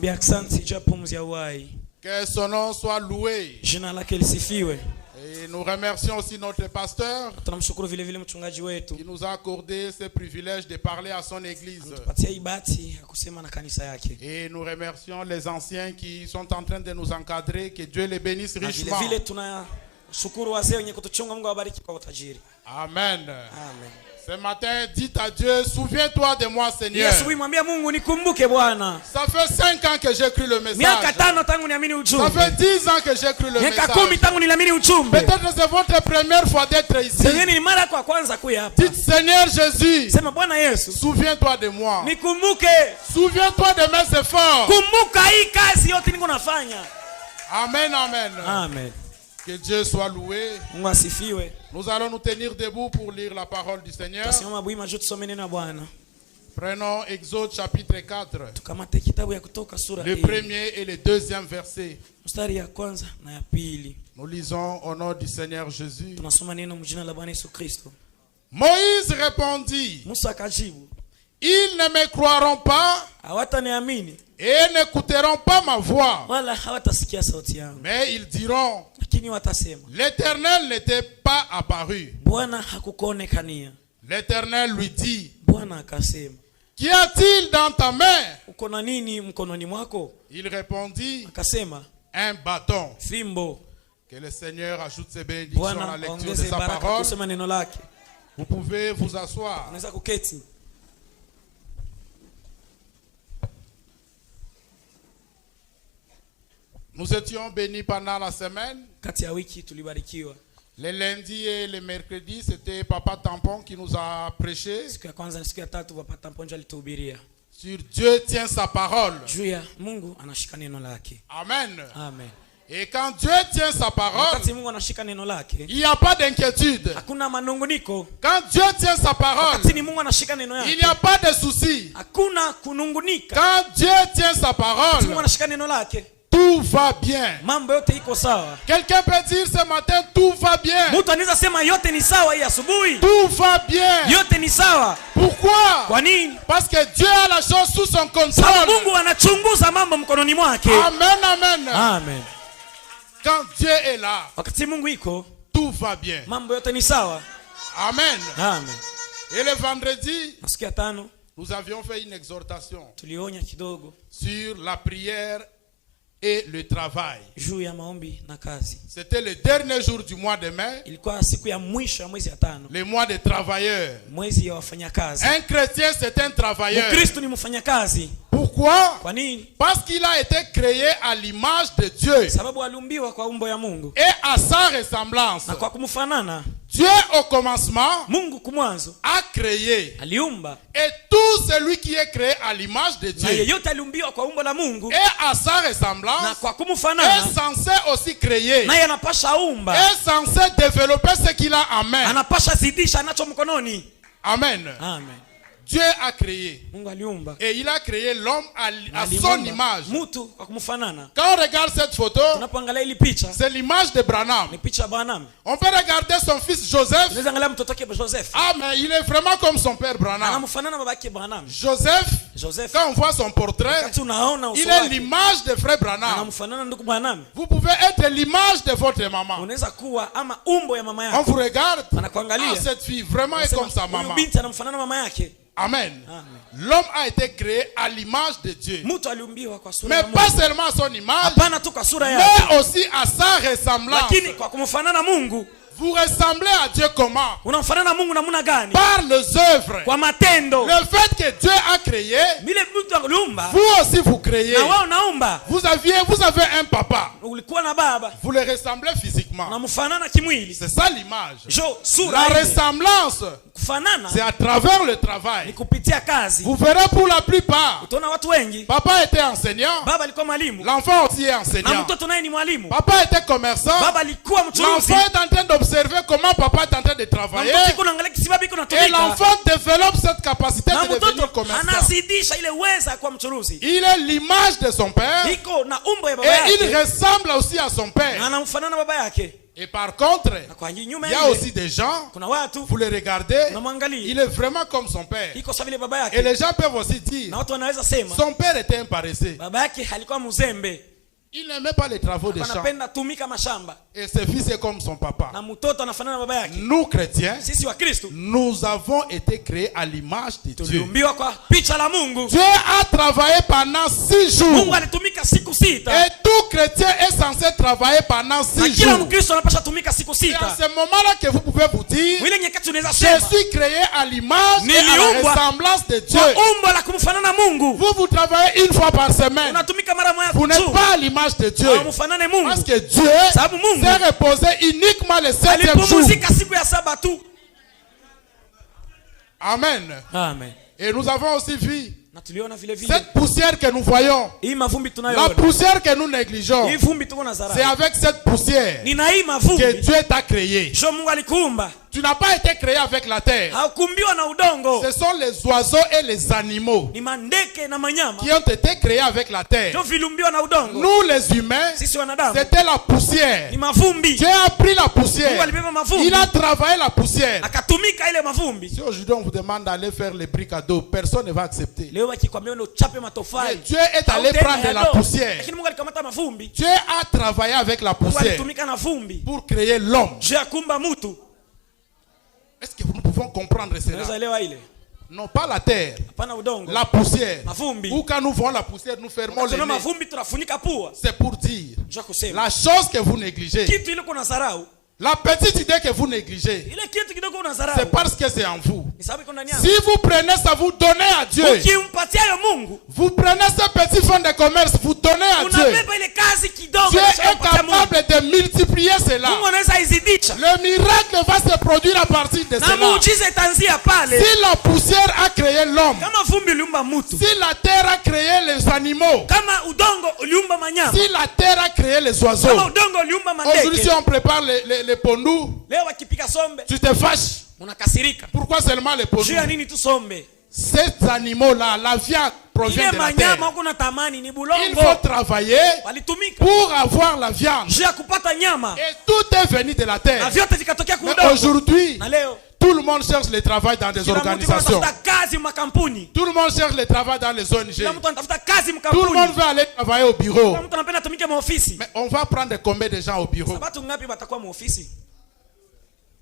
Tunamwambia asante juu ya pumzi ya uhai. Que son nom soit loué. Jina lake lisifiwe. Et nous remercions aussi notre pasteur Tunamshukuru vile vile mchungaji wetu qui nous a accordé ce privilège de parler à son église. tupatia hii bahati ya kusema na kanisa yake. Et nous remercions les anciens qui sont en train de nous encadrer. Que Dieu les bénisse Na vile richement. vile tunashukuru wazee wenye kutuchunga, Mungu awabariki kwa utajiri. Amen. Amen. Ce matin, dites à Dieu, souviens-toi de moi, Seigneur. Yesu mwambie Mungu nikumbuke Bwana. Ça fait 5 ans que j'ai cru le Miaka message. 5 tangu niamini Ça ujumbe. fait 10 ans que j'ai cru le Miaka message. 10 tangu niamini ujumbe. Peut-être c'est votre première fois d'être ici. Sasa ni mara kwa kwanza kuja hapa. Dites, Seigneur Jésus, Sema Bwana Yesu, souviens-toi de moi. nikumbuke. Souviens-toi de mes efforts. Kumbuka hii kazi yote niko nafanya. Amen, amen. Amen. Que Dieu soit loué. Mungu asifiwe. Nous allons nous tenir debout pour lire la parole du Seigneur. Tusimama bwima juu tusome neno la Bwana. Prenons Exode chapitre 4. Tukamate kitabu ya Kutoka sura Le premier et le deuxième verset. mstari ya kwanza na ya pili. Nous lisons au nom du Seigneur Jésus. Tunasoma neno mjina la Bwana Yesu Kristo. Moïse répondit, Musa akajibu, ils ne me croiront pas hawataniamini et n'écouteront pas ma voix. wala hawatasikia sauti yangu, Mais ils diront, lakini watasema l'Éternel n'était pas apparu. Bwana hakukuonekania. L'Éternel lui dit, Bwana akasema, qu'y a-t-il dans ta main? uko na nini mkononi mwako? Il répondit, Akasema, un bâton. fimbo. Que le Seigneur ajoute ses bénédictions à la Bwana lecture de ongeze sa baraka parole. kusema neno lake. Vous pouvez vous asseoir. Unaweza kuketi. Nous étions bénis pendant la semaine. Kati ya wiki tulibarikiwa. Les lundis et les mercredis, c'était Papa Tampon qui nous a prêché Siku ya kwanza na siku ya tatu Papa Mponja alituhubiria sur Dieu tient sa parole. juu ya Mungu anashika neno lake. Amen. Amen. Et quand Dieu tient sa parole, Wakati Mungu anashika neno lake, il n'y a pas d'inquiétude. hakuna manunguniko. Quand Dieu tient sa parole, Wakati ni Mungu anashika neno il yake, n'y a pas de soucis. hakuna kunungunika. Quand Dieu tient sa Wakati parole, Mungu anashika neno lake, tout va bien. mambo yote iko sawa. Quelqu'un peut dire ce matin, tout va bien. Mtu anaweza sema yote ni sawa hii asubuhi. Tout va bien. Yote ni sawa. Pourquoi? Kwa nini? Parce que Dieu a la chose sous son Sababu contrôle. Mungu anachunguza mambo mkononi mwake. Amen, amen. Amen. Quand Dieu est là, Wakati Mungu iko, tout va bien. mambo yote ni sawa. Amen. Amen. Et le vendredi, Na siku ya tano nous avions fait une exhortation tulionya kidogo sur la prière et le travail. juu ya maombi na kazi. C'était le dernier jour du mois de mai, Ilikuwa siku ya mwisho ya mwezi ya tano, le mois des travailleurs. mwezi ya wafanyakazi. Un chrétien, c'est un travailleur. Mkristo ni mfanyakazi. Pourquoi? Kwa nini? Parce qu'il a été créé à l'image de Dieu Sababu aliumbiwa kwa umbo ya Mungu et à sa ressemblance. na kwa kumfanana. Dieu au commencement Mungu kumwanzo a créé. aliumba, Et tout celui qui est créé à l'image de na Dieu yeyote aliumbiwa kwa umbo la Mungu et à sa na ressemblance kwa est kumfanana, censé aussi créer, naye anapasha umba, est censé développer ce qu'il a en main. anapasha zidisha anacho mkononi. Amen. Amen. Dieu a créé Mungu aliumba et il a créé l'homme à na son alimuumba image. mtu kwa kumfanana. Quand on regarde cette photo, Tunapoangalia hili picha, c'est l'image de Branham. ni picha ya Branham. On peut regarder son fils Joseph. Unaweza angalia mtoto wake Joseph, Ah, mais il est vraiment comme son père Branham. anamfanana babake Branham. Joseph, quand on voit son portrait, Wakati unaona il uso est wake, l'image de frère Branham. anamfanana ndugu Branham. Vous pouvez être l'image de votre maman. Unaweza kuwa ama umbo ya mama On yako. vous regarde, Anakuangalia. ah, cette fille vraiment est comme sa Huyu maman. binti anamfanana mama yake. Amen. Amen. L'homme a été créé à l'image de Dieu. Mtu aliumbiwa kwa sura Mais ya pas Mungu. seulement à son image, Hapana tu kwa sura yake, mais aussi à sa ressemblance. lakini kwa kumfanana Mungu. Vous ressemblez à Dieu comment? Unamfanana Mungu namna gani? Par les œuvres. Kwa matendo. Le fait que Dieu a créé, Vile mtu aliumba, vous aussi vous créez. na wewe unaumba. Vous avez un papa. Ulikuwa na baba, Vous le ressemblez physiquement. unamfanana kimwili. C'est ça l'image. Jo La sura ile. ressemblance, Kufanana c'est à travers le ni travail. kupitia kazi. Vous verrez pour la plupart, Utaona watu wengi, papa était enseignant, baba alikuwa mwalimu l'enfant aussi est na enseignant. mtoto naye ni mwalimu. Papa était commerçant, Baba alikuwa mchuruzi l'enfant est en train d'observer comment papa est en train de na travailler. mtoto iko naangalia kisi baba iko Et natumika. l'enfant développe cette capacité Na de devenir mtoto commerçant. anazidisha ile uweza kuwa mchuruzi. Il est l'image de son père Iko na umbo ya baba et il yake ressemble aussi à son na père. anamfanana baba yake. Et par contre, Na kwa il nyuma y a ile, aussi des gens, kuna watu vous les regardez, unamwangalia il est vraiment comme son père. iko sawa vile baba Et yake, les gens peuvent aussi dire, na watu wanaweza sema son père était un paresseux. baba yake alikuwa mzembe, Il n'aimait pas les travaux des champs. anapenda tumika mashamba, Et ses fils est comme son papa. na mtoto anafanana na baba yake. Nous, chrétiens, Sisi wa Kristo nous avons été créés à l'image de Dieu. tuliumbiwa kwa picha la Mungu. Dieu a travaillé pendant 6 jours. Mungu alitumika siku sita, Et tout chrétien est censé travailler pendant na 6 kila jours. Mkristo anapaswa tumika siku C'est à sita. ce moment-là que vous pouvez vous dire, Mwile nyakati unaweza je sema suis créé à l'image et à la Niliumbwa ressemblance de Dieu. kwa umbo la kumfanana Mungu. Vous travaillez une fois par semaine. Unatumika mara moja Vous n'êtes tu, pas à l'image de Dieu. mfanane Mungu. Parce que Dieu Sababu Mungu s'est reposé uniquement le 7e jour. alipumzika siku ya saba tu. Amen. Amen. Et nous avons aussi vu Na tuliona vile vile cette poussière que nous voyons. hii mavumbi La tunayoona, poussière que nous négligeons. hii vumbi tuko na C'est zarau, avec cette poussière ni na hii que mavumbi Dieu t'a créé. jo Mungu alikuumba. Tu n'as pas été créé avec la terre. Haukumbiwa na udongo, Ce sont les oiseaux et les animaux ni mandeke na manyama qui ont été créés avec la terre. jo vilumbiwa na udongo. Nous les humains, Sisi wanadamu c'était la poussière. ni mavumbi. Dieu a pris la Mungu poussière. alibeba mavumbi Il a travaillé la poussière. akatumika ile mavumbi. Si aujourd'hui on vous demande d'aller faire les briques à dos, personne ne va accepter. Leo wakikwambia ndo chape Mais matofali, Dieu est allé hautaenda prendre de la yado. poussière. Lakini Mungu alikamata mavumbi, Dieu a travaillé avec la Mungu poussière alitumika na vumbi pour créer l'homme. je ya kumba mtu. Est-ce que nous pouvons comprendre Unaweza cela? elewa ile? Non, pas la terre, Hapana udongo, la poussière. mavumbi. Ou quand nous voyons la poussière, nous fermons les Tuna nez. mavumbi tunafunika pua. C'est pour dire Je kusema la chose que vous négligez, kitu ile kuna zarau, la petite idée que vous négligez, ile kitu kidogo una c'est zarau, parce que c'est en vous. ni sababu iko ndani yako. Si vous prenez ça, vous donnez à Dieu. Ukimpatia yo Mungu, Vous prenez ce petit fonds de commerce, vous donnez à Dieu. unabeba ile kazi kidogo, Dieu unasema est umpatia Mungu. capable de multiplier cela. Mungu anaweza izidisha Le miracle va se produire à partir de na cela. muujiza itaanzia pale. Si la poussière a créé l'homme, Kama vumbi uliumba mtu, si la terre a créé les animaux, kama udongo uliumba manyama, si la terre a créé les kama oiseaux, udongo uliumba aujourd'hui si mandeke, on prépare les pondous, leo wakipika sombe tu te fâches. unakasirika. Pourquoi seulement les pondous? Juu ya nini tu sombe? Ces animaux-là, la viande provient Ile de la terre. manyama huko na tamani ni Il faut bulongo, travailler walitumika pour avoir la viande. juu ya kupata nyama, Et tout est venu de la na terre. vyote vikatokea Mais kudongo. aujourd'hui, Na leo tout le monde cherche le travail dans des kila mtu organisations. anatafuta kazi makampuni, Tout le monde cherche le travail dans les ONG. kila mtu anatafuta kazi Tout le monde mkampuni, veut aller travailler au bureau. kila mtu anapenda atumike maofisi. Mais on va prendre combien de gens au bureau? Sabatu ngapi batakuwa maofisi?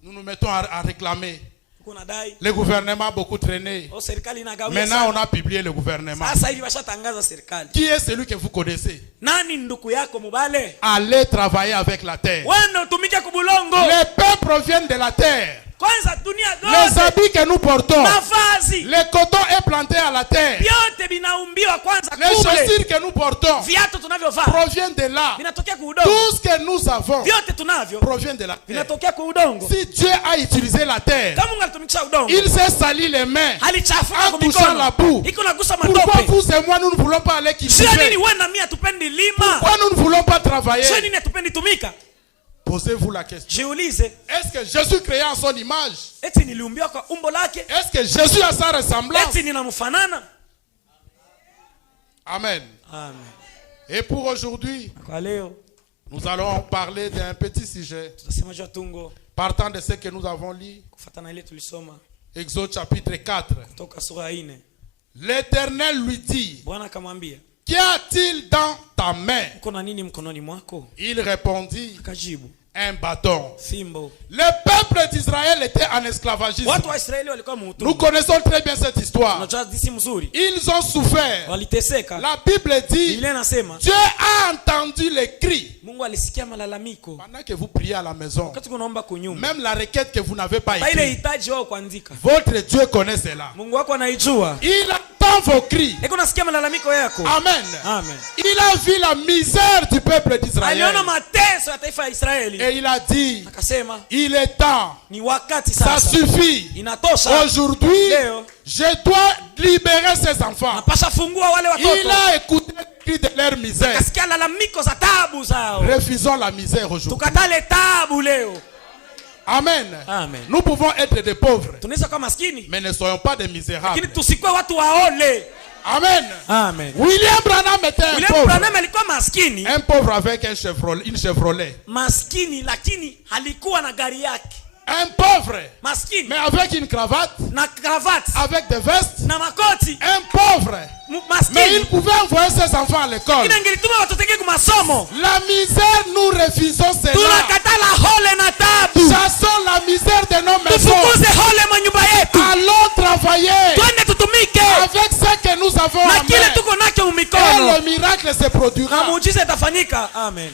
Nous nous mettons à réclamer. Kuna dai Le gouvernement a beaucoup traîné. au serikali inagawia Maintenant, on sana. a publié le gouvernement. Sasa hivi washatangaza serikali. Qui est celui que vous connaissez? Nani nduku yako mubale? Allez travailler avec la terre. Wewe utumike kubulongo. Les peuples viennent de la terre. Kwanza dunia Les zote habits que nous portons, mavazi le coton est planté à la terre. vyote vinaumbiwa kwanza Les kule. chaussures que nous portons Viatu tunavyovaa proviennent de là. vinatokea kwa udongo. Tout ce que nous avons Vyote tunavyo provient de la terre. vinatokea kwa udongo. Si Dieu a utilisé la terre, Kama Mungu alitumikisha udongo, il s'est sali les mains alichafuka en kwa touchant la mikono. boue. Iko nagusa Pourquoi matope. vous et moi nous ne voulons pas aller Sio nini cultiver? wewe na mimi hatupendi lima? Pourquoi nous ne voulons pas Sio travailler? nini hatupendi tumika? Posez-vous la question. Jiulize, Est-ce que Jésus créé en son image? eti niliumbiwa kwa umbo lake? Est-ce que Jésus a sa ressemblance? Eti ninamfanana? Amen. Amen. Et pour aujourd'hui, Kwa leo nous allons parler d'un petit sujet tutasema juu ya tungo partant de ce que nous avons lu. kufuatana ile tulisoma Exode chapitre 4. kutoka sura ya 4. L'Éternel lui dit, Bwana akamwambia, qu'y a-t-il dans ta main? uko na nini mkononi mwako? Il répondit, Akajibu, un bâton. fimbo. Le peuple d'Israël était en esclavagisme. Watu wa Israeli walikuwa Nous muutumwa. connaissons très bien cette histoire. Unajua disi mzuri, Ils ont souffert. waliteseka. La Bible dit, Biblia inasema Dieu a entendu les cris. Mungu alisikia malalamiko Pendant que vous priez à la maison, wakati kunaomba kunyumba. même la requête que vous n'avez pas Ba ile écrite, hitaji wao kuandika, votre Dieu connaît cela. Mungu wako anaijua. Il entend vos cris. Eko nasikia malalamiko yako. Amen. Amen. Il a vu la misère du peuple d'Israël. Aliona mateso ya taifa ya Israeli. Et il a dit, Akasema il est temps. ni wakati Ça sasa. suffit. Inatosha. Aujourd'hui, Leo je dois libérer ces enfants. napasha fungua wale Il watoto. a écouté le cri de leur misère. Akasikia lalamiko za taabu zao. Refusons la misère aujourd'hui. Tukatale taabu leo. Amen. Amen. Nous pouvons être des pauvres, Tunaweza kuwa maskini, mais ne soyons pas des misérables. lakini tusikwe watu waole. Amen. Amen. William Branham était un William pauvre. Branham alikuwa maskini. Un pauvre avec une Chevrolet. Maskini lakini alikuwa na gari yake. Un pauvre, Maskini mais avec une cravate, na cravate, avec des vestes. na makoti. Un pauvre, mais il Maskini pouvait envoyer ses enfants à l'école. inangelituma watoto wake kwa masomo. La misère, nous refusons cela. Tunakatala hole na tabu. Chassons la misère de nos maisons. Tufukuze hole manyumba yetu. Allons travailler Twende tutumike avec ce que nous avons na en kile main. tuko nacho Et mumikono. le miracle se produira. Na muujiza itafanyika. Amen.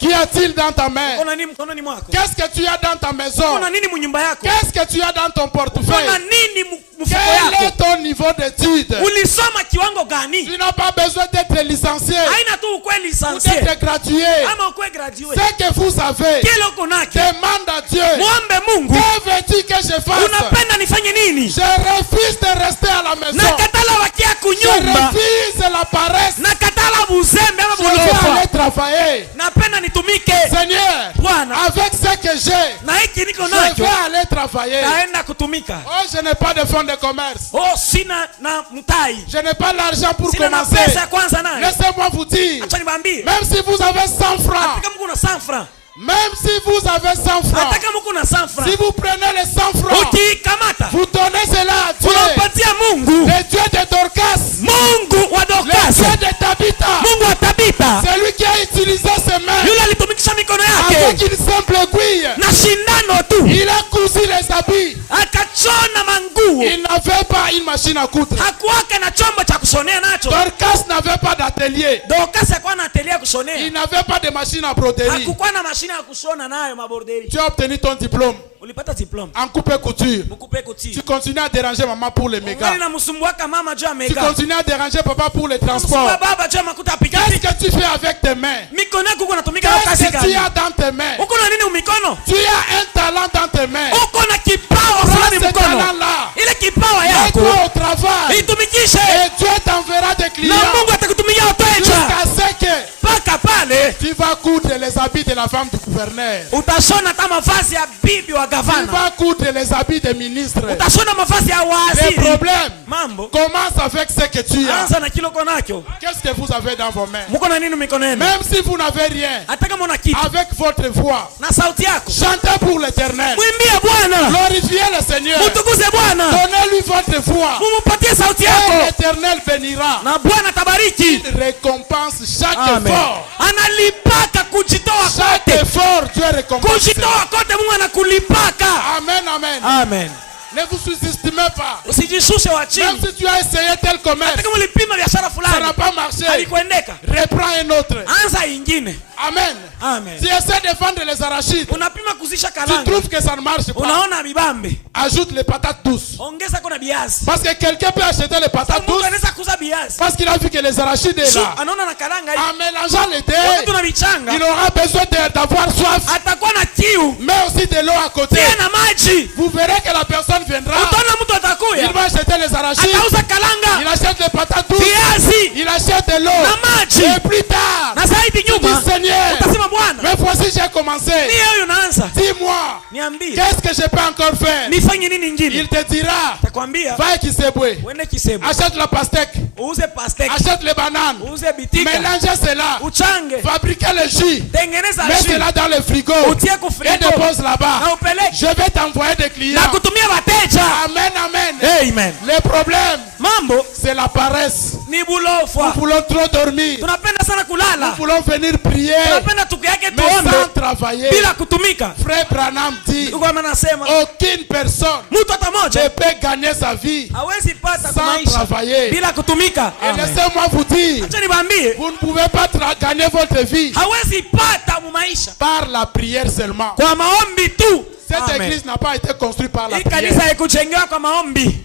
Qu'y a-t-il dans ta main? Kuna nini mkononi mwako? Qu'est-ce que tu as dans ta maison? Kuna nini munyumba yako? Qu'est-ce que tu as dans ton Kuna portefeuille? nini mfuko Quel est yako? ton niveau d'études? Ulisoma kiwango gani? Tu n'as pas besoin d'être licencié Haina tu ukwe ou licencié d'être gradué. ama ukwe graduate. Ce que vous avez, Kile uko nacho demande à Dieu. muombe Mungu. Que veux-tu que je fasse? Unapenda nifanye nini? Je refuse de rester à la maison. Nakatala wakia Je kunyumba. refuse la paresse. Nakatala buzembe ama Je vais aller bulofa. travailler. Napenda nitumike. Seigneur, Bwana, avec ce que j'ai, na hiki niko je vais nacho aller travailler. naenda kutumika. Oh, je n'ai pas de fonds de commerce. Oh, sina na mtai. Je n'ai pas l'argent pour Sina na commencer. pesa ya kwanza nayo. Laissez-moi vous dire, Acha nibambie. même si vous avez 100 francs, Hata kama uko na 100 francs. même si vous avez 100 francs, Hata kama uko na 100 francs. si vous prenez les 100 francs, Ukikamata. vous donnez cela à Dieu, Unampatia Mungu. le Dieu de Dorcas, Mungu wa le Dorcas. Dieu de Tabitha, Mungu wa Tabitha. c'est lui qui a utilisé ses mains Yule alitumikisha mikono avec yake une simple aiguille. na shindano tu. Il a cousu les habits. Akachona manguo. Il n'avait pas une machine à coudre. Hakuwaka na chombo cha kushonea nacho. Dorcas n'avait pas d'atelier. Dorcas hakuwa na atelier ya Il kushonea. n'avait pas de machine à broderie. Hakukuwa na mashine ya kushona nayo maborderi. Tu as obtenu ton diplôme Ulipata diploma. en coupe et couture. Mkupe kuti. Tu continues à déranger maman pour les mégas. Ungali na msumbuaka mama juu ya Tu mega. continues à déranger papa pour les Msumbua transports. baba juu ya makuta Qu'est-ce pikipiki. que tu fais avec tes mains? Mikono yako uko natumika na Qu'est-ce kazi que tu gani? as dans tes mains? Uko na nini umikono? Tu as un talent dans tes mains. Uko na kipawa Prends fulani ce mkono. talent-là. Ile kipawa yako Mets-toi au travail. itumikishe. Et Dieu t'enverra des Na clients. Mungu atakutumia wateja. Jusqu'à ce que Paka pale tu vas coudre les habits de la femme du gouverneur. utashona kama mavazi ya bibi wa Tu gavana. vas coudre les habits des ministres. Utashona mavazi ya Les waziri. problèmes Mambo commence avec ce que tu as. anza na kile uko nacho. Qu'est-ce que vous avez dans vos mains? Muko na nini mikono yenu? Même si vous n'avez rien, Hata kama una kitu avec votre voix, na sauti yako, chantez pour l'Éternel. mwimbie Bwana, Glorifiez le Seigneur. mtukuze Bwana, Donnez-lui votre voix. mumupatie sauti Et yako, l'Éternel bénira. na Bwana tabariki. Il récompense chaque Amen. effort. Analipaka kujitoa Chaque kote, effort, Dieu récompense. kujitoa kote Mungu anakulipaka. Amen, amen. Amen. Ne vous sous-estimez pas. Usijishushe wa Même chini. si tu as essayé tel commerce, Hata kama ulipima biashara ça fulani n'a pas marché. halikuendeka, Reprends un autre. anza ingine. Amen. Amen. Tu essaies de vendre les arachides. Unapima kuzisha Tu kalanga, trouves que ça ne marche pas. unaona mibambe, Ajoute les patates douces. ongeza kuna biazi. Parce que quelqu'un peut acheter les patates Mungu douces anaweza kuuza biazi. parce qu'il a vu que les arachides est So, là. anaona na kalanga hii. En mélangeant les Wote deux, tuna michanga. il aura besoin d'avoir soif, Atakuwa na kiu. mais aussi de l'eau à côté. Pia na maji. Vous verrez que la personne viendra. Utaona mtu Il atakuya. va acheter les arachides. Atauza Il kalanga, achète les patates douces. viazi Il achète de l'eau. na maji. Et plus tard, Na zaidi tu nyuma dis Seigneur, utasema Bwana, mais voici j'ai commencé. ni huyu naanza. Dis-moi, Niambie, qu'est-ce que je peux encore faire? nifanye nini Il ingine? te dira, Takwambia va à Kisebwe, uende Kisebo, achète la pastèque, uuze pasteki, achète les bananes, uuze bitika, mélangez cela, uchange, fabriquez le jus, tengeneza mets jus, cela dans le frigo utie et kufrigo dépose na là-bas. upeleke Je vais t'envoyer des na clients. kutumia wateja. Amen, amen. Amen. Le problème, Mambo c'est la paresse. ni Nous bulofwa. voulons trop dormir. Tunapenda sana Nous kulala, voulons venir prier, tunapenda tuku yake mais tuombe sans travailler. bila kutumika. Frère Branham dit, Uko anasema aucune personne mtu hata ne moja peut gagner sa vie hawezi pata sans maisha travailler. bila kutumika. Et Amen. laissez-moi vous dire, Acha niwaambie, vous ne pouvez pas gagner votre vie hawezi pata mu maisha par la prière seulement. kwa maombi tu. Cette Amen. église n'a pas été construite par la Hii kanisa prière. haikujengewa kwa maombi.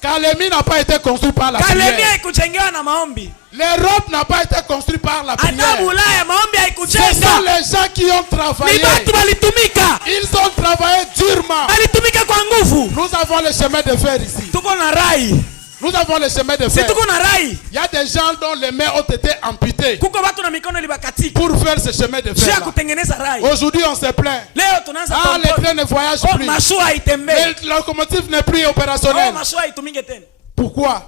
Kalemi n'a pas été construite par la Kalemia prière. haikujengewa na maombi. L'Europe n'a pas été construite par la Hata prière. Ulaya maombi Ce sont haikujenga. les gens qui ont Ni travaillé. watu walitumika. Ils ont travaillé durement. Walitumika kwa nguvu. Nous avons le chemin de fer ici. Tuko na rai. Nous avons le chemin de Si fer. tuko na rai. Il y a des gens dont les mains ont été amputées Kuko watu na mikono libakatika. pour faire ce chemin de Shia fer. kutengeneza rai. Aujourd'hui, on se plaint. Leo tunaanza Ah, les polepole. trains ne voyagent Oh, plus. mashua haitembei. Le locomotive n'est plus Oh, opérationnel. mashua haitumike tena. Pourquoi?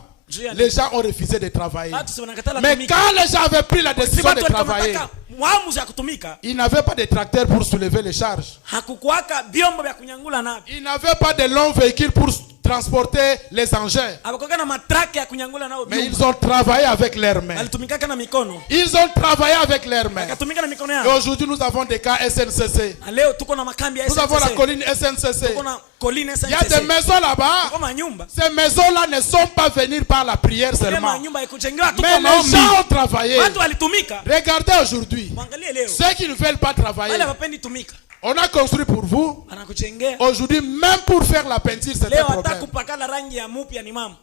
les gens ont refusé de travailler. Watu si wanakatala Mais kutumika. quand les gens avaient pris la Si décision watu de walikuwa travailler, wanataka muamuzi ya kutumika, ils n'avaient pas de tracteur pour soulever les charges. hakukuwaka vyombo vya kunyangula navyo. Ils n'avaient pas de longs véhicules pour transporter les engins. Hapakuwaka na matraki ya kunyangula nao Mais vyombo. ils ont travaillé avec leurs mains. Walitumikaka na mikono. Ils ont travaillé avec leurs mains. Wakatumika na mikono Et yao. aujourd'hui, nous avons des cas SNCC. Na leo tuko na makambi ya Nous avons la SNCC. colline SNCC. Tuko na colline Il y a des SNCC. maisons là-bas. Tuko manyumba. Ces maisons-là ne sont pas venues par la prière Ile seulement. manyumba ikujengewa tu Mais kwa les maombi. gens ont travaillé. Watu walitumika. Regardez aujourd'hui. Mwangalie leo. Ceux qui ne veulent pas travailler, Wale wapendi tumika. on a construit pour vous. Anakujengea. Aujourd'hui, même pour faire la peinture, c'est un Leo hata problème. kupakala rangi ya mupya ni mama.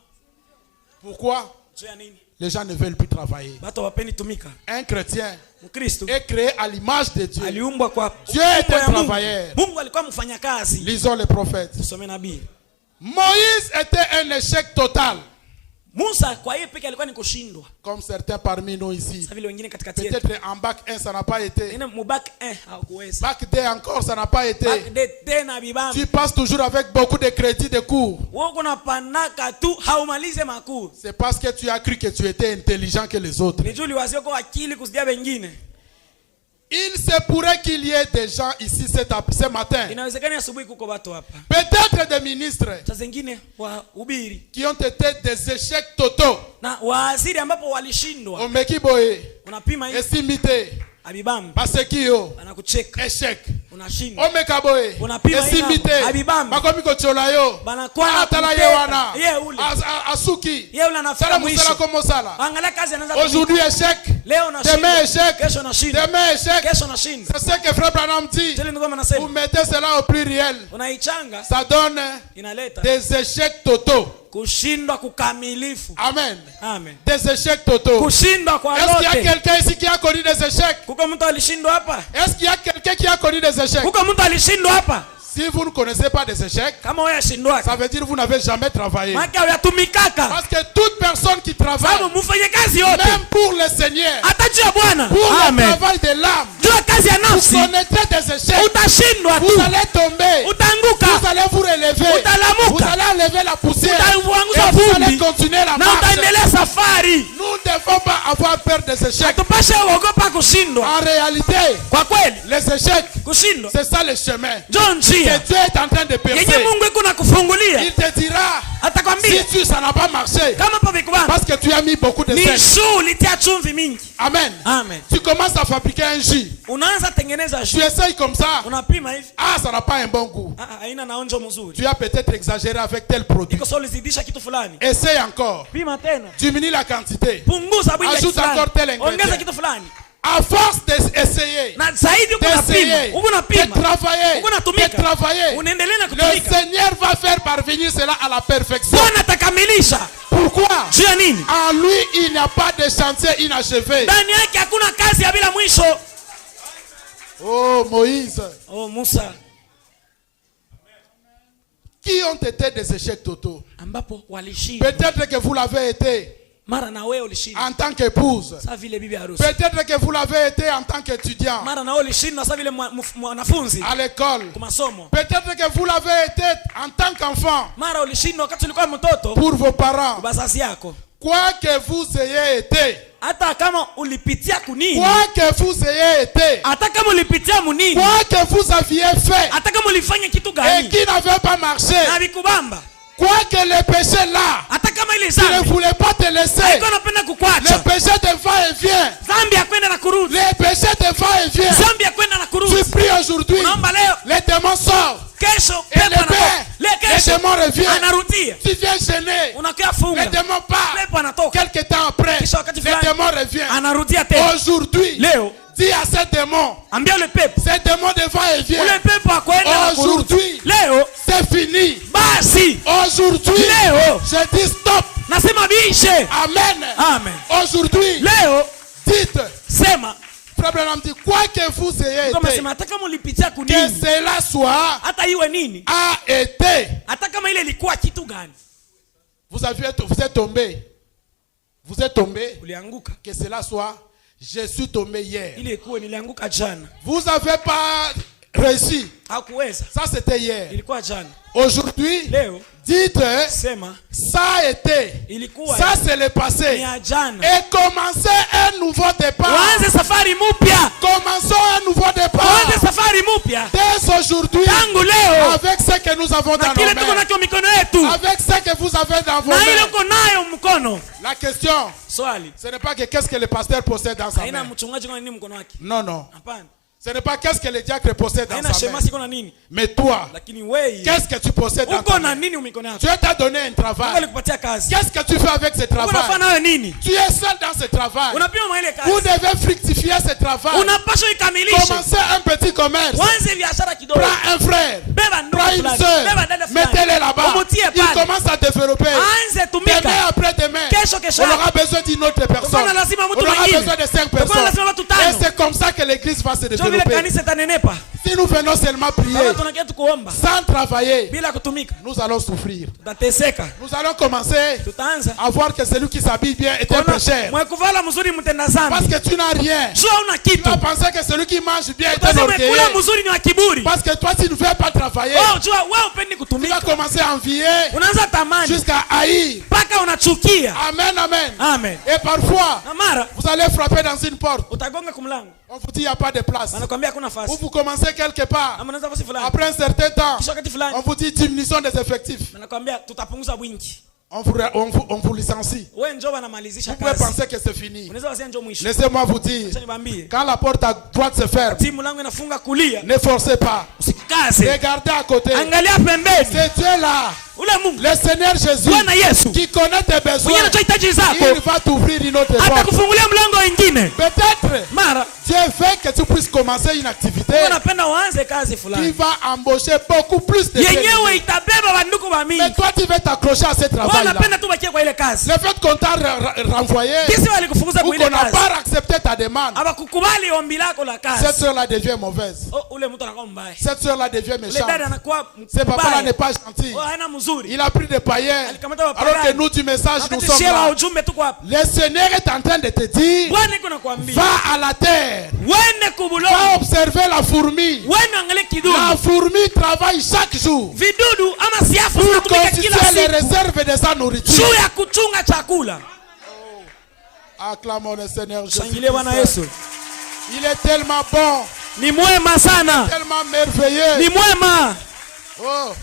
Pourquoi? Juu ya nini? Les gens ne veulent plus travailler. Watu wapendi tumika. Un chrétien Mkristo est créé à l'image de Dieu. aliumbwa kwa Dieu umbo était ya Mungu. travailleur. Mungu alikuwa mfanyakazi. Lisons les prophètes. Tusome nabii. Moïse était un échec total. Musa kwa hiyo peke alikuwa ni kushindwa. Comme certains parmi nous ici. Sasa vile wengine katikati yetu. Peut-être en bac 1, ça n'a pas été. Wengine mubak hakuweza. Bac 2 encore, ça n'a pas été. Back de tena bibambi. Tu passes toujours avec beaucoup de crédits de cours. Wewe unapanaka tu haumalize makuu. C'est parce que tu as cru que tu étais intelligent que les autres. Ni juu liwazio kwa akili kusidia wengine. Il se pourrait qu'il y ait des gens ici ce matin. Inawezekana asubuhi kuko watu hapa. Peut-être des ministres Saa zingine wahubiri qui ont été des échecs totaux. na waziri ambapo walishindwa. Omekiboye, Unapima hivi estimité, abibambi basekio, anakucheka. échec. Unashindwa. Omekaboye, Unapima estimité, abibambi. bakomiko cholayo, Banakuwa atala kuteka. yewana, Ye ule. asuki, Yeye ule anafika sala musala mwisho. como sala. Angalia kazi anaanza Aujourd'hui échec, leo demain unashindwa. échec, Kesho unashindwa. demain échec. Kesho unashindwa. C'est ce que Frère Branham dit. Tele ndio kama Vous nasema. mettez cela au pluriel. Unaichanga Ça donne inaleta des échecs totaux. kushindwa kukamilifu. Amen. Amen. Des échecs totaux. Kushindwa kwa Est-ce qu'il y a lote. quelqu'un ici qui a connu des échecs? Kuko mtu alishindwa hapa? Est-ce qu'il y a quelqu'un qui a connu des échecs? Kuko mtu alishindwa hapa? Si vous ne connaissez pas des échecs, Kama wewe ashindwa. ça veut dire que vous n'avez jamais travaillé. Maka uyatumikaka. Parce que toute personne qui travaille, Sababu mfanye kazi yote. même pour le Seigneur, Hata juu ya Bwana. pour le Amen. travail de l'âme, Juu ya kazi ya vous nafsi connaîtrez des échecs. utashindwa Vous tu. allez tomber. Utaanguka. Vous allez vous relever. Utalamuka. Vous allez enlever la poussière. Utaangusha Et vous allez vumbi. continuer la Na marche. utaendelea safari. Nous ne devons pas avoir peur des échecs. Tupashe uogopa kushindwa. En réalité, Kwa kweli les échecs, kushindwa c'est ça le chemin ndio njia que Dieu est en train de yenye percer. Mungu iko na kufungulia. Il te dira, Atakwambia si ça n'a pas marché, kama pa vikubana parce que tu as mis beaucoup de ni sel. juu litia chumvi mingi. Amen. Amen. Tu commences à fabriquer un jus. Unaanza tengeneza Tu juu. essayes comme ça. Unapima hivi. Ah, ça n'a pas un bon goût. Haina naonjo mzuri. Tu as peut-être exagéré avec tel produit. Iko sio ulizidisha kitu fulani. Essaye encore. Pima tena. Diminue la quantité. Punguza bwingi Ajoute encore tel fulani. Ongeza ingrédient. kitu fulani. À force d'essayer, Na zaidi uko napima. d'essayer, Uko de napima. travailler, Uko natumika. de travailler, Unaendelea na le kutumika. Seigneur va faire parvenir cela à la perfection. Bwana atakamilisha. Pourquoi? Juu ya nini? En lui, il n'y a pas de chantier inachevé. Ndani yake hakuna kazi ya bila mwisho. Oh, Moïse. Oh Musa. Qui ont été des échecs totaux? Ambapo walishinda. Peut-être que vous l'avez été Mara na wewe ulishinda. en tant qu'épouse. Sasa vile bibi harusi. Peut-être que vous l'avez été en tant qu'étudiant Mara na wewe ulishinda sasa vile mwanafunzi à l'école. kwa masomo. Peut-être que vous l'avez été en tant qu'enfant Mara ulishinda wakati ulikuwa mtoto pour vos parents. kwa bazazi yako. Quoi que vous ayez été, Hata kama ulipitia kunini? quoi que vous ayez été, Hata kama ulipitia munini? quoi que vous aviez fait Hata kama ulifanya kitu et gani? qui n'avait pas marché, Na vikubamba. quoi que le péché là, Hata kama ile tu ne zambi. voulais pas te laisser. Haiko napenda Le kukwacha. péché de va-et-vient. Zambi ya kwenda na kurudi. Le péché de va-et-vient. Zambi ya kwenda na Tu kurudi. pries aujourd'hui, Naomba leo les démons sortent. kesho Et pepo le anatoka. père, Le les kesho démons reviennent. anarudia. Tu viens gêner. Unakia Les funga. démons partent. Pepo anatoka. Quelque temps après, Kisha wakati les fulani. démons reviennent. Anarudia tena. Aujourd'hui, Leo dis à ces démons, ambia ule pepo. ces démons de va-et-vient, Ule pepo akwenda na kurudi. aujourd'hui, Leo c'est fini. basi Aujourd'hui, Leo. je dis stop. nasema biishe. Amen. Amen. Aujourd'hui, Leo dites, sema Frère Branham dit, quoi que vous ayez kama été, sema hata kama ulipitia que kunini, cela soit, hata iwe nini, a été. hata kama ile ilikuwa kitu gani, Vous êtes tombé. Vous êtes tombé. ulianguka. Que cela soit, je suis tombé hier. Ile ikuwe nilianguka jana. Vous n'avez pas réussi. Hakuweza. Ça c'était hier. Ilikuwa jana. Aujourd'hui, Leo dites, sema ça a été. ilikuwa Ça c'est le ni passé. ya jana. Et commencez un nouveau départ. Waanze safari mpya. Commençons un nouveau départ. Waanze safari mpya. Dès aujourd'hui, Tangu leo. avec ce que nous avons dans Na kile nos tuko mains. nacho mikono yetu. Avec ce que vous avez dans vos Na ile mains. uko nayo mkono. La question, Swali. ce n'est pas que qu'est-ce que le pasteur possède dans sa Haina main. mchungaji kwa nini mkono wake? Non, non. Hapana. Ce n'est pas qu'est-ce que le diacre possède dans Haina sa main. shemasi iko na nini? Mais toi, Lakini wewe qu'est-ce que tu possèdes dans uko ta na main? nini mikono yako? Dieu t'a donné un Mungu travail. alikupatia kazi. Qu'est-ce que tu fais avec ce Uko unafanya travail? nayo nini? Tu es seul dans ce travail. Unapima ile Vous kazi. devez fructifier ce travail. Unapaswa ikamilishe. Commencez un petit commerce. Wanze biashara kidogo. Prends un frère. Beba ndugu Prends une fulani. soeur. Beba dada fulani. Mettez-les là-bas. Umutie Il pale. commence à développer. Aanze tumika. Demain après demain, Kesho kesho. on aura besoin d'une autre personne. Kuna lazima On mtu aura mwingine. besoin de 5 Kuna personnes. lazima watu Et tano. c'est comme ça que l'église va se Ndio vile développer. kanisa itanenepa. Si nous venons seulement prier Kama tunakia tukuomba sans travailler, bila kutumika, nous allons souffrir. tutateseka. Nous allons commencer Tutaanza à voir que celui qui s'habille bien est un pécheur. mwekuvala mzuri mtenda Parce zambi. que tu n'as rien. Sio una Tu kitu. vas penser que celui qui mange bien est un Utasema orgueilleux. kula mzuri ni wa kiburi. Parce que toi, tu ne veux pas travailler. Oh, jua wewe upendi Tu vas kutumika. commencer à envier Unaanza tamani jusqu'à haïr. mpaka unachukia. Amen, amen. Amen. Et parfois, Na mara vous allez frapper dans une porte. utagonga kumlango. On vous dit il n'y a pas de place. Anakuambia hakuna Ou nafasi. vous commencez quelque part. Ama unaanza fasi fulani. Après un certain temps, Kisha wakati fulani on vous dit diminution des effectifs. anakuambia tutapunguza wingi. On vous licencie. Wewe njoo wanamalizisha Vous pouvez kazi. penser que c'est fini. Unaweza wasia njoo mwisho. Laissez-moi vous dire, Acha niwaambie. quand la porte à droite se ferme, Timu langu inafunga kulia. ne forcez pas. Usikaze. Regardez à côté. Angalia pembeni. C'est Dieu là, Ule Mungu. le Seigneur Jésus, Bwana Yesu. qui connaît tes besoins. Mwenye anahitaji Il zako. va t'ouvrir une autre porte. Atakufungulia mlango mwingine. Peut-être Mara Dieu veut que tu puisses commencer une activité unapenda uanze kazi qui fulani. va embaucher beaucoup plus de Yenyewe bien-aimés. itabeba banduku ba Mais mingi. toi, tu veux t'accrocher à ce Wewe travail-là. unapenda tu bakie kwa ile kazi. Le fait qu'on t'a renvoyé Kisi walikufukuza ou kwa ile qu'on n'a kazi. pas accepté ta demande, Abakukubali ombi lako la cette kazi. soeur-là devient mauvaise. Oh, ule mtu anakuwa mbaya. Cette soeur-là devient Ule méchante. dada anakuwa Ce papa-là n'est mbaya. pas gentil. Oh, hana mzuri. Il a pris des païens. Alikamata Alors que wapagani. nous, du message, nous Wakati sommes shewa là. ujumbe tuko hapa. Le Seigneur est en train de te dire, Bwana iko nakwambia. va à la terre. Wende Va kubulongo. observer la fourmi. Wende angalie La kidudu. fourmi travaille chaque jour Vidudu ama siafu pour zinatumika kila constituer les siku. réserves de sa nourriture. Juu ya kuchunga chakula. Acclamons le Seigneur Jésus. Shangilie Bwana Yesu. Il est tellement bon, Ni mwema sana. tellement merveilleux. Ni mwema. Oh.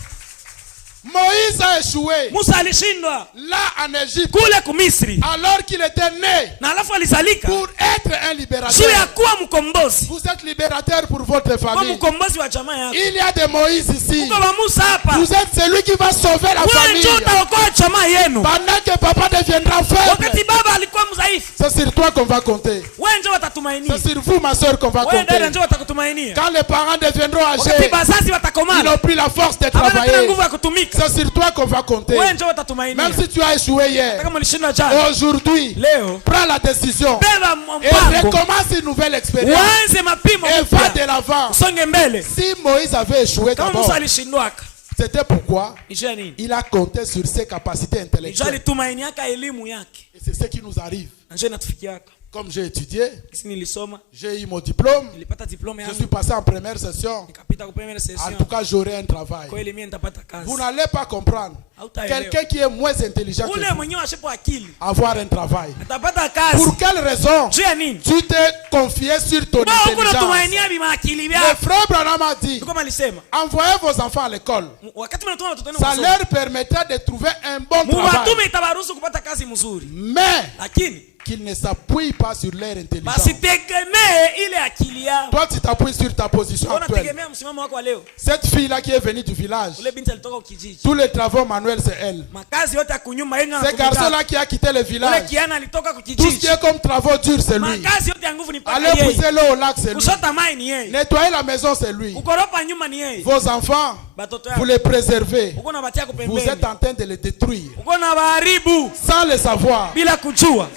Moïse a échoué Musa alishindwa là en Égypte kule kumisri. alors qu'il était né Na alafu alizalika pour être un juu ya libérateur. kuwa mkombozi. Vous êtes libérateur pour votre Kwa famille. mkombozi wa jamaa yako. Il y a des Moïse ici. Uko wa Musa hapa. Vous êtes celui qui va sauver la Wewe famille. njoo utaokoa jamaa yenu. Pendant que papa deviendra faible, Wakati baba alikuwa mdhaifu, c'est sur toi qu'on va compter. wewe njoo watatumainia. C'est sur vous, ma soeur, qu'on va Wewe dada compter. njoo watakutumainia. Quand les parents deviendront Wakati âgés, bazazi ils watakomana, n'ont plus la force de hawana tena travailler. nguvu ya kutumika. C'est sur toi qu'on va compter. Wewe njoo watatumainia. Même si tu as échoué hier, Kama ulishindwa jana, aujourd'hui, leo prends la décision beba et mpango. recommence une nouvelle expérience. Uanze mapimo Et va de mpya. l'avant. Songe mbele. Si Moïse avait échoué Kama d'abord, Musa alishindwaka, c'était pourquoi ni juu ya nini? il a compté sur ses capacités Ni juu intellectuelles. alitumainiaka elimu yake. Et c'est ce qui nous arrive. Na njoo inatufikiaka. Comme j'ai étudié, Kisi nilisoma, j'ai eu mon diplôme, nilipata diploma je suis yangu, passé en première session. nikapita kwa première En session. tout cas, j'aurai un travail. Kwa ile mimi nitapata kazi. Vous n'allez pas comprendre. Hautaelewa. Quelqu'un qui est moins intelligent que Ule vous, mwenyewe ashipo akili, avoir un travail. atapata kazi. Pour quelle raison Juu ya nini? tu t'es confié sur ton Wewe uko intelligence? unatumainia bima akili Le yako. frère Branham a dit, Ndio kama alisema, envoyez vos enfants à l'école. wakati mnatuma watoto wenu Ça kusoma, leur permettra de trouver un bon travail. muwatume itabaruhusu kupata kazi mzuri. Mais Lakini qu'ils ne s'appuient pas sur leur intelligence. basitegemee ile akili yao. Toi, tu t'appuies sur ta position actuelle. Unategemea msimamo wako wa leo. Cette fille-là qui est venue du village, Ule binti alitoka kijiji. tous les travaux manuels, c'est elle. Makazi yote ya kunyumba yenu Ce garçon-là qui a quitté le Ule village, kiana alitoka tout ce qui kijiji. est comme travaux durs, c'est lui. Makazi yote ya nguvu ni paka Aller yeye. pousser l'eau au lac, c'est lui. Kushota mai ni yeye. Nettoyer la maison, c'est lui. Kukoropa nyumba ni yeye. Vos enfants, Batoto vous yako. les préservez. Uko nabatia Vous kupembeni. êtes en train de les détruire Uko na baharibu sans le savoir. bila kujua.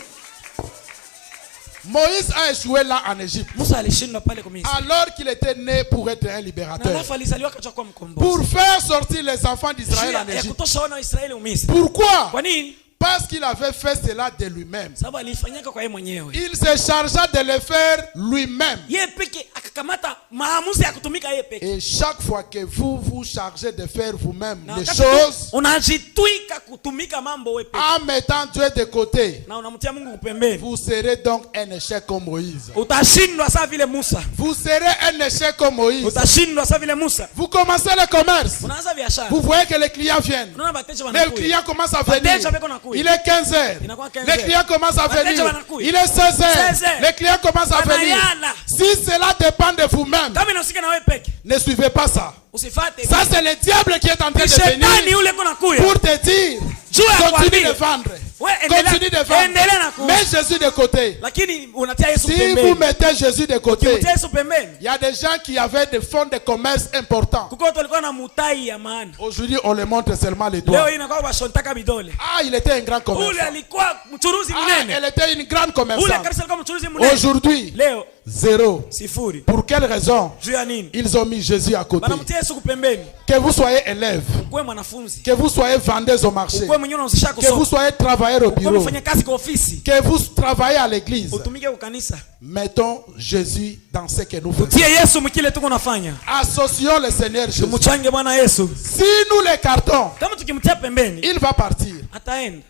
Moïse a échoué là en Égypte Musa alishindwa pale kwa Misri. alors qu'il était né pour être un Na libérateur. alafu alizaliwa kacha kuwa mkombozi. Pour faire sortir les enfants d'Israël en Ya Égypte. kutosha wana wa Israeli Misri. Pourquoi? Kwa nini? Parce qu'il avait fait cela de lui-même. Sababu alifanyaka kwa yeye mwenyewe. Il se chargea de le faire lui-même. Yeye peke anakamata maamuzi ya kutumika yeye peke. Et chaque fois que vous vous chargez de faire vous-même Na les wakati choses, unajitwika kutumika mambo wewe peke en mettant Dieu de côté, na unamtia Mungu kupembeni, vous serez donc un échec comme Moïse. utashindwa sawa vile Musa. Vous serez un échec comme Moïse. Utashindwa sawa vile Musa. Vous commencez le commerce. Unaanza biashara. Vous voyez que les clients viennent. Unaona wateja Mais le wanakuja. client commence à venir. Wateja wako nakuja. Il est 15 heures. Inakuwa 15 Les clients commencent à Wateja venir. wanakuja. Il est 16 heures. 16 heures. Les clients commencent à venir. Wanayala. Si cela dépend de vous-même, Kama inahusika na wewe peke, ne suivez pas ça. usifate. Ça, c'est le diable qui est en train de Shetani venir yule kuna kuya. pour te dire, Juu ya continue kuambia. de vendre. Wewe endelea. Continue de vendre. Endelea na kuuza. Mets Jésus de côté. Lakini unatia Yesu Si vous pembeni. mettez Jésus de côté, Unatia Yesu pembeni. il y a des gens qui avaient des fonds de commerce importants. Kuko watu walikuwa na mutai ya maana. Aujourd'hui, on les montre seulement les Leo doigts. hii inakuwa washontaka vidole. Ah, il était un grand Ule commerçant. alikuwa mchuruzi Ah, mnene. elle était une grande Ule commerçante. kabisa alikuwa mchuruzi mnene. Aujourd'hui, Leo zéro. sifuri. Pour quelle raison? Juu ya nini? Ils ont mis Jésus à côté. Wanamtia Yesu kupembeni. Que vous soyez élève, Ukuwe mwanafunzi. que vous soyez vendeuse au marché, Ukuwe mwenyewe unahusisha que vous kusoma. soyez travailleur au Ukuwe bureau, mfanya kazi kwa ofisi. que vous travaillez à l'église. Utumike kwa kanisa. Mettons Jésus dans ce que nous faisons. Tutie Yesu mkile tuko nafanya. Associons le Seigneur Jésus. Tumchange Bwana Yesu. Si nous l'écartons, Kama tukimtia pembeni, il va partir. ataenda.